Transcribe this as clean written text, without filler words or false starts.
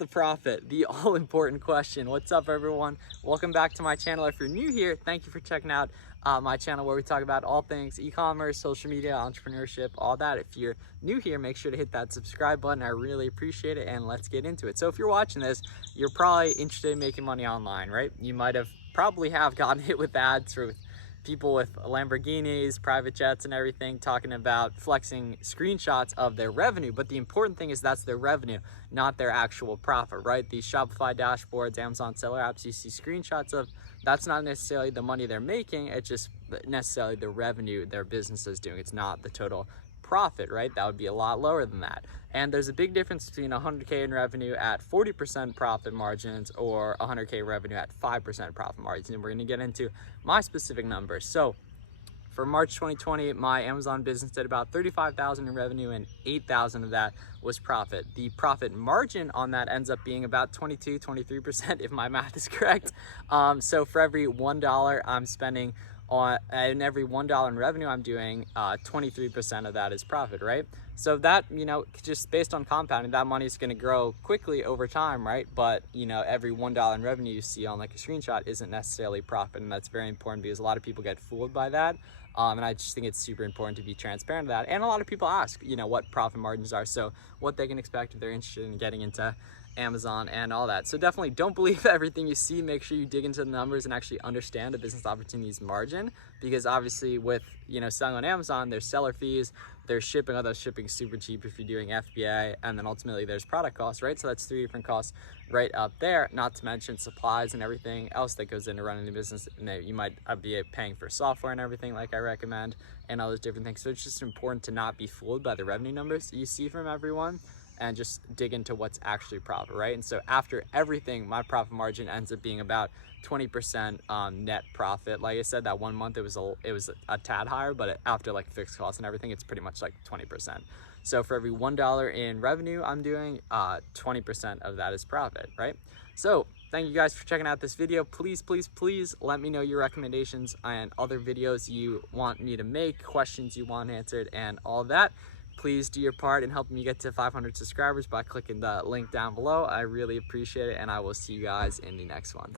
the profit? The all important question. What's up, everyone? Welcome back to my channel. If you're new here, thank you for checking out my channel where we talk about all things e-commerce, social media, entrepreneurship, all that. If you're new here, make sure to hit that subscribe button. I really appreciate it, and let's get into it. So if you're watching this, you're probably interested in making money online, right? You might have probably have gotten hit with ads with people with Lamborghinis, private jets, and everything, talking about flexing screenshots of their revenue. But the important thing is that's their revenue, not their actual profit, right? These Shopify dashboards, Amazon seller apps you see screenshots of, that's not necessarily the money they're making. It's just necessarily the revenue their business is doing. It's not the total profit, right? That would be a lot lower than that. And there's a big difference between 100K in revenue at 40% profit margins or 100K revenue at 5% profit margins. And we're going to get into my specific numbers. So for March 2020, my Amazon business did about $35,000 in revenue, and $8,000 of that was profit. The profit margin on that ends up being about 23% if my math is correct. So for every $1 I'm spending and every $1 in revenue I'm doing, 23% of that is profit, right? So that, just based on compounding, that money is going to grow quickly over time, right? But every $1 in revenue you see on like a screenshot isn't necessarily profit, and that's very important because a lot of people get fooled by that. And I just think it's super important to be transparent to that. And a lot of people ask, what profit margins are, so what they can expect if they're interested in getting into Amazon and all that. So definitely don't believe everything you see. Make sure you dig into the numbers and actually understand the business opportunities margin, because obviously with selling on Amazon, there's seller fees, there's shipping, although shipping's super cheap if you're doing FBA, and then ultimately there's product costs, right? So that's 3 different costs right up there, not to mention supplies and everything else that goes into running the business. And you might be paying for software and everything like I recommend, and all those different things. So it's just important to not be fooled by the revenue numbers you see from everyone, and just dig into what's actually profit, right? And so after everything, my profit margin ends up being about 20% net profit. Like I said, that 1 month it was a tad higher, but after like fixed costs and everything, it's pretty much like 20%. So for every $1 in revenue I'm doing, 20% of that is profit, right? So thank you guys for checking out this video. Please, please, please let me know your recommendations and other videos you want me to make, questions you want answered, and all that. Please do your part in helping me get to 500 subscribers by clicking the link down below. I really appreciate it, and I will see you guys in the next one.